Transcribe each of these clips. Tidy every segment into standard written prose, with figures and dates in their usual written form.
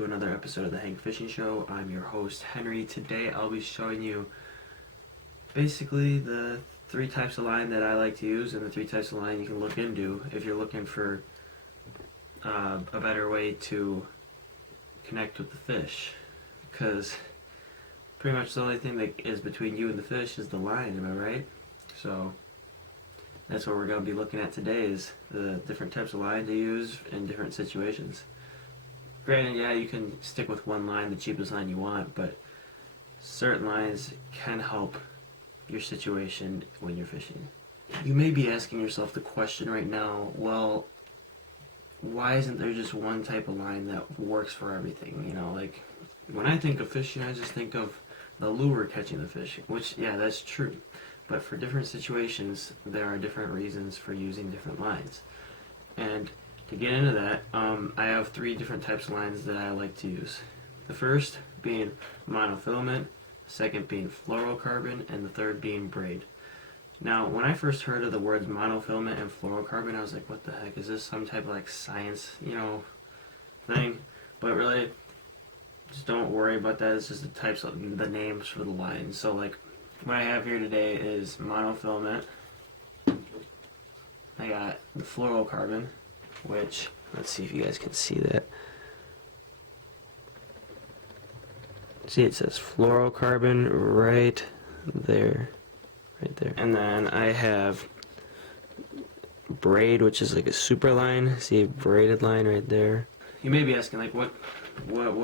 to another episode of the Hank Fishing Show. I'm your host, Henry. Today I'll be showing you basically the three types of line that I like to use and the three types of line you can look into if you're looking for a better way to connect with the fish. Because pretty much the only thing that is between you and the fish is the line, am I right? So that's what we're going to be looking at today, is the different types of line to use in different situations. Granted, yeah, you can stick with one line, the cheapest line you want, but certain lines can help your situation when you're fishing. You may be asking yourself the question right now, well, why isn't there just one type of line that works for everything? You know, like when I think of fishing, I just think of the lure catching the fish, which, yeah, that's true. But for different situations, there are different reasons for using different lines. And to get into that, I have three different types of lines that I like to use. The first being monofilament, the second being fluorocarbon, and the third being braid. Now, when I first heard of the words monofilament and fluorocarbon, I was like, what the heck, is this some type of like science, thing? But really, just don't worry about that. It's just the names for the lines. So like, what I have here today is monofilament. I got the fluorocarbon, which, let's see if you guys can see that. See, it says fluorocarbon right there. Right there. And then I have braid, which is like a super line. See a braided line right there. You may be asking, like, what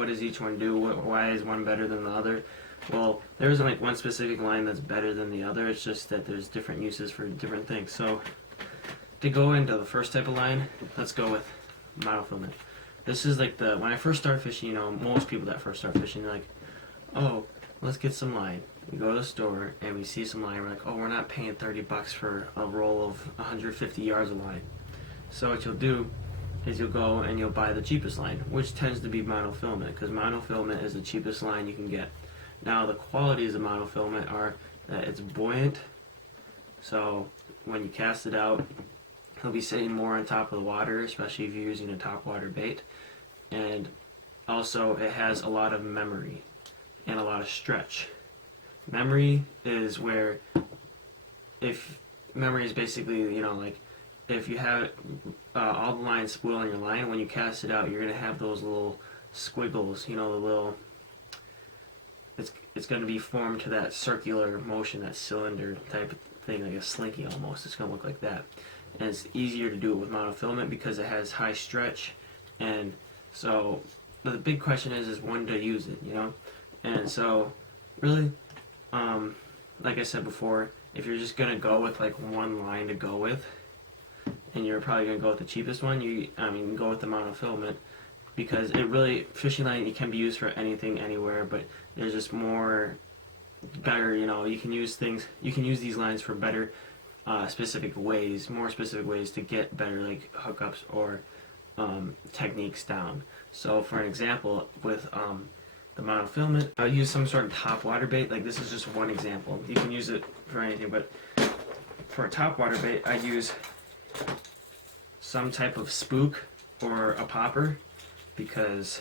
does each one do? Why is one better than the other? Well, there isn't like one specific line that's better than the other. It's just that there's different uses for different things. So to go into the first type of line, let's go with monofilament. This is like when I first start fishing, most people that first start fishing, they're like, oh, let's get some line. We go to the store and we see some line. We're like, oh, we're not paying $30 for a roll of 150 yards of line. So what you'll do is you'll go and you'll buy the cheapest line, which tends to be monofilament, because monofilament is the cheapest line you can get. Now, the qualities of monofilament are that it's buoyant, so when you cast it out, it'll be sitting more on top of the water, especially if you're using a topwater bait. And also, it has a lot of memory and a lot of stretch. Memory is where, memory is basically, like, if you have all the lines spool on your line, when you cast it out, you're going to have those little squiggles, the little, it's going to be formed to that circular motion, that cylinder type of thing, like a slinky almost. It's going to look like that. And it's easier to do it with monofilament because it has high stretch. And so the big question is when to use it, And so really, like I said before, if you're just going to go with like one line to go with, and you're probably going to go with the cheapest one, go with the monofilament, because fishing line, it can be used for anything, anywhere, but there's just better, you can use these lines for better, more specific ways to get better, like hookups or techniques down. So for an example, with the monofilament, I'll use some sort of topwater bait. Like, this is just one example. You can use it for anything, but for a topwater bait, I use some type of spook or a popper, because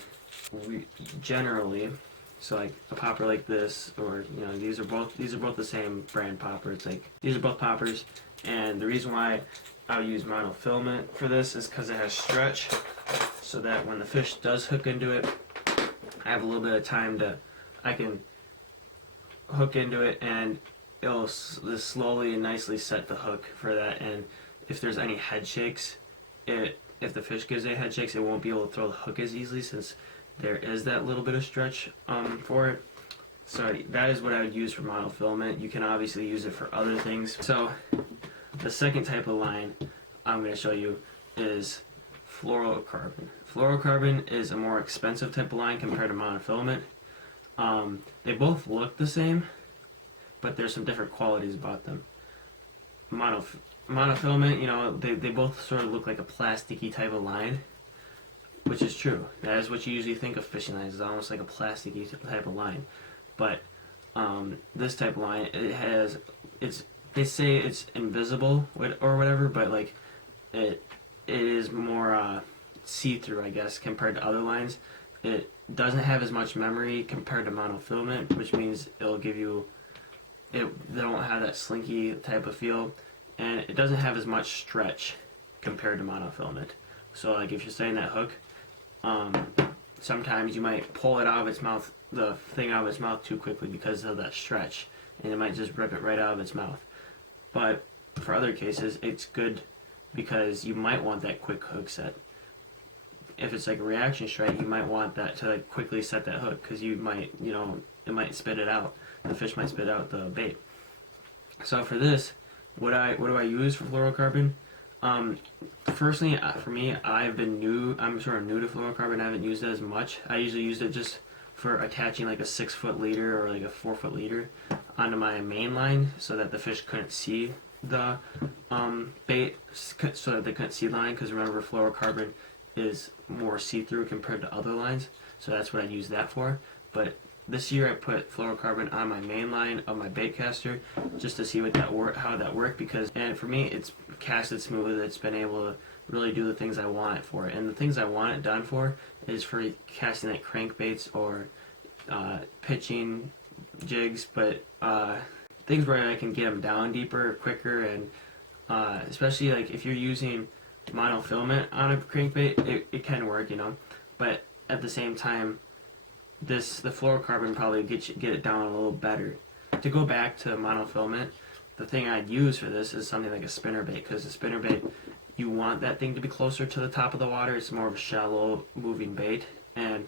we generally, so like a popper like this, or these are both the same brand popper. It's like these are both poppers, and the reason why I'll use monofilament for this is because it has stretch, so that when the fish does hook into it, I have a little bit of time I can hook into it, and it'll just slowly and nicely set the hook for that. And if there's any head shakes, if the fish gives any head shakes, it won't be able to throw the hook as easily, since there is that little bit of stretch for it. So that is what I would use for monofilament. You can obviously use it for other things. So the second type of line I'm going to show you is fluorocarbon. Fluorocarbon is a more expensive type of line compared to monofilament. They both look the same, but there's some different qualities about them. Monofilament, they both sort of look like a plasticky type of line, which is true. That is what you usually think of fishing lines, is almost like a plasticky type of line. But this type of line, they say it's invisible or whatever, but like it is more see-through, I guess, compared to other lines. it doesn't have as much memory compared to monofilament, which means it'll give you they don't have that slinky type of feel, and it doesn't have as much stretch compared to monofilament. So like if you're setting that hook, sometimes you might pull it out of its mouth, the thing out of its mouth too quickly because of that stretch, and it might just rip it right out of its mouth. But for other cases, it's good because you might want that quick hook set. If it's like a reaction strike, you might want that to like quickly set that hook because you might, it might spit it out. The fish might spit out the bait. So for this, what do I use for fluorocarbon? Firstly, for me, I'm sort of new to fluorocarbon. I haven't used it as much. I usually used it just for attaching like a 6-foot leader or like a 4-foot leader onto my main line so that the fish couldn't see the bait, so that they couldn't see the line, because remember, fluorocarbon is more see-through compared to other lines, so that's what I use that for. But this year I put fluorocarbon on my main line of my bait caster just to see how that worked, and for me it's casted smooth. It's been able to really do the things I want it for, and the things I want it done for is for casting like crankbaits or pitching jigs, but things where I can get them down deeper, quicker, and especially like if you're using monofilament on a crankbait, it can work, but at the same time, the fluorocarbon probably get it down a little better. To go back to monofilament, the thing I'd use for this is something like a spinnerbait, because the spinnerbait, you want that thing to be closer to the top of the water. It's more of a shallow moving bait, and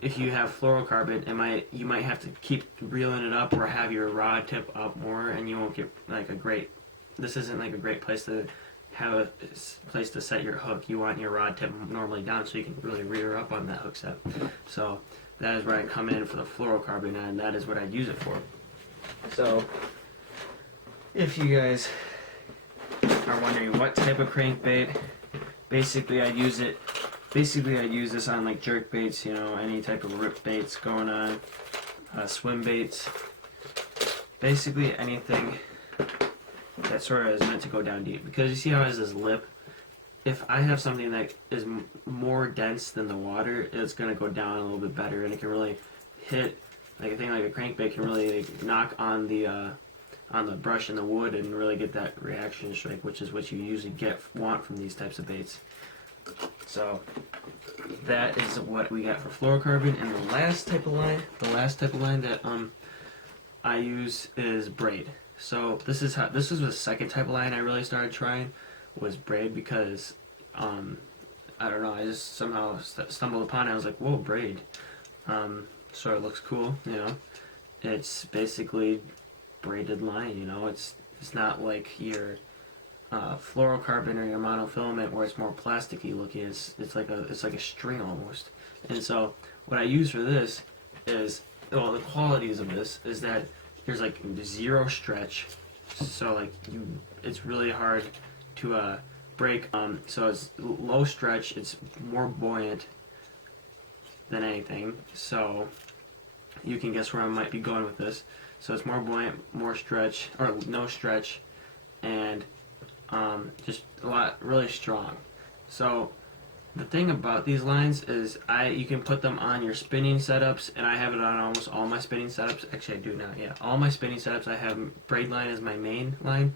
if you have fluorocarbon, you might have to keep reeling it up or have your rod tip up more, and you won't get like this isn't like a great place to have a place to set your hook. You want your rod tip normally down so you can really rear up on that hook set. So that is where I come in for the fluorocarbon, and that is what I'd use it for. So if you guys are wondering what type of crankbait, basically I'd use this on like jerk baits, any type of rip baits going on, swim baits, basically anything that sort of is meant to go down deep. Because you see how it has this lip? If I have something that is more dense than the water, it's going to go down a little bit better, and it can really hit, like a thing like a crankbait can really knock on the brush and the wood and really get that reaction strike, which is what you usually want from these types of baits. So that is what we got for fluorocarbon. And the last type of line that I use is braid. So this is the second type of line I really started trying, was braid, because I don't know, I just somehow stumbled upon it. I was like, whoa, braid, sort of looks cool. It's basically braided line. It's not like your fluorocarbon or your monofilament where it's more plasticky looking. It's like a string almost. And so what I use for this is, well, the qualities of this is that there's like zero stretch, so like it's really hard to break. So it's low stretch. It's more buoyant than anything. So you can guess where I might be going with this. So it's more buoyant, more stretch, or no stretch, and just a lot, really strong. So the thing about these lines is you can put them on your spinning setups, and I have it on almost all my spinning setups. Actually, I do now, yeah. All my spinning setups, I have braid line as my main line,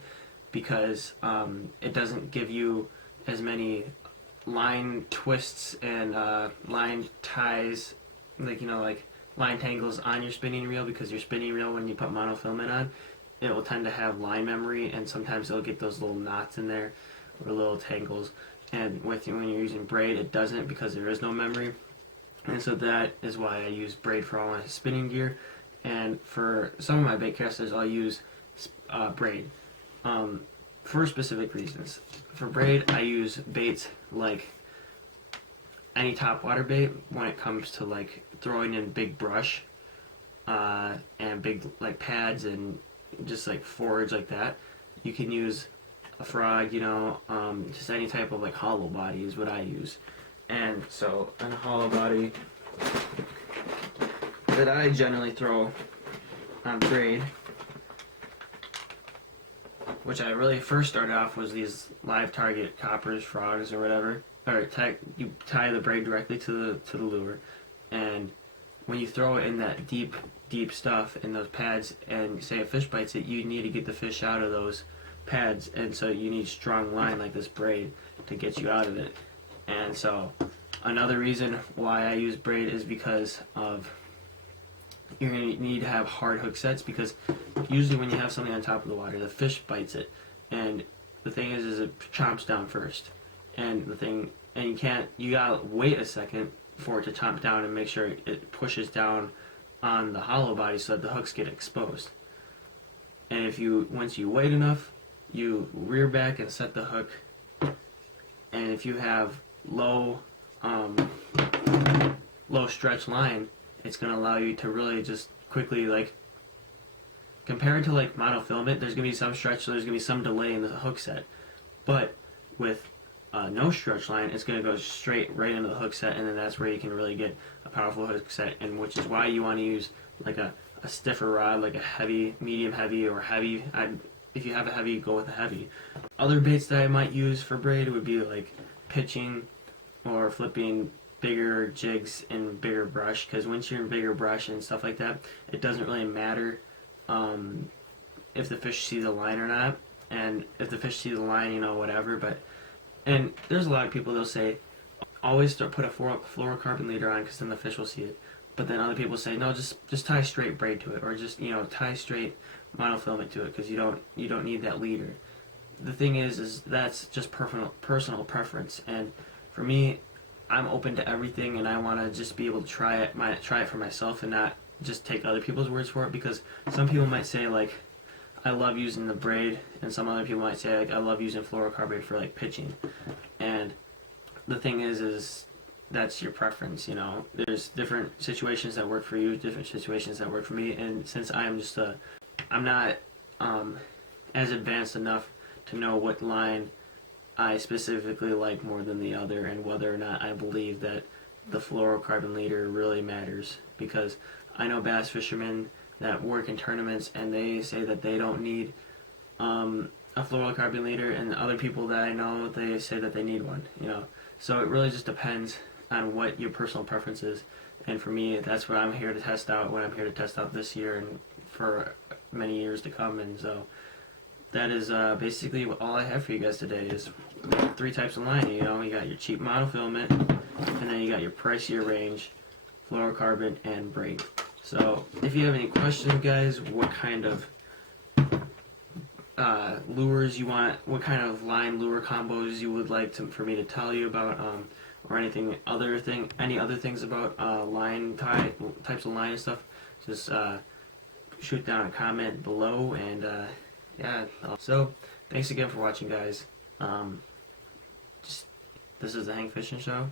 because it doesn't give you as many line twists and line ties, like line tangles on your spinning reel, because your spinning reel, when you put monofilament on, it will tend to have line memory, and sometimes it'll get those little knots in there or little tangles. And when you're using braid, it doesn't, because there is no memory. And so that is why I use braid for all my spinning gear. And for some of my bait casters, I'll use braid for specific reasons. For braid, I use baits like any topwater bait when it comes to like throwing in big brush and big like pads and just like forage like that. You can use a frog, just any type of like hollow body is what I use. And so on a hollow body that I generally throw on braid, which I really first started off was these live target coppers, frogs, or whatever. you tie the braid directly to the lure, and when you throw it in that deep stuff in those pads, and say a fish bites it, you need to get the fish out of those pads, and so you need strong line like this braid to get you out of it. And so another reason why I use braid is because of you're going to need to have hard hook sets, because usually when you have something on top of the water, the fish bites it, and the thing is it chomps down first, and you gotta wait a second for it to chomp down and make sure it pushes down on the hollow body so that the hooks get exposed. And once you wait enough, you rear back and set the hook, and if you have low stretch line, it's going to allow you to really just quickly, like, compared to like monofilament, there's going to be some stretch, so there's going to be some delay in the hook set. But with no stretch line, it's going to go straight right into the hook set, and then that's where you can really get a powerful hook set, and which is why you want to use like a stiffer rod, like a heavy, medium heavy, or heavy. If you have a heavy, go with a heavy. Other baits that I might use for braid would be like pitching or flipping bigger jigs and bigger brush, because once you're in bigger brush and stuff like that, it doesn't really matter if the fish see the line or not. And if the fish see the line, whatever. And there's a lot of people, they'll say always put a fluorocarbon leader on because then the fish will see it. But then other people say no, just tie straight braid to it, or just tie straight monofilament to it, because you don't need that leader. The thing is that's just personal preference, and for me, I'm open to everything, and I want to just be able to try it for myself and not just take other people's words for it, because some people might say like I love using the braid, and some other people might say like I love using fluorocarbon for like pitching. And the thing is that's your preference. There's different situations that work for you, different situations that work for me, and since I'm not as advanced enough to know what line I specifically like more than the other, and whether or not I believe that the fluorocarbon leader really matters, because I know bass fishermen that work in tournaments and they say that they don't need a fluorocarbon leader, and other people that I know, they say that they need one. So it really just depends on what your personal preference is, and for me, that's what I'm here to test out, what I'm here to test out this year and for many years to come. And so that is basically all I have for you guys today, is 3 types of line. You got your cheap monofilament, and then you got your pricier range, fluorocarbon and braid. So if you have any questions, guys, what kind of lures you want, what kind of line lure combos you would like for me to tell you about, or any other things about types of line and stuff, just shoot down a comment below. And yeah, so thanks again for watching, guys. This is the Hank Fishing Show.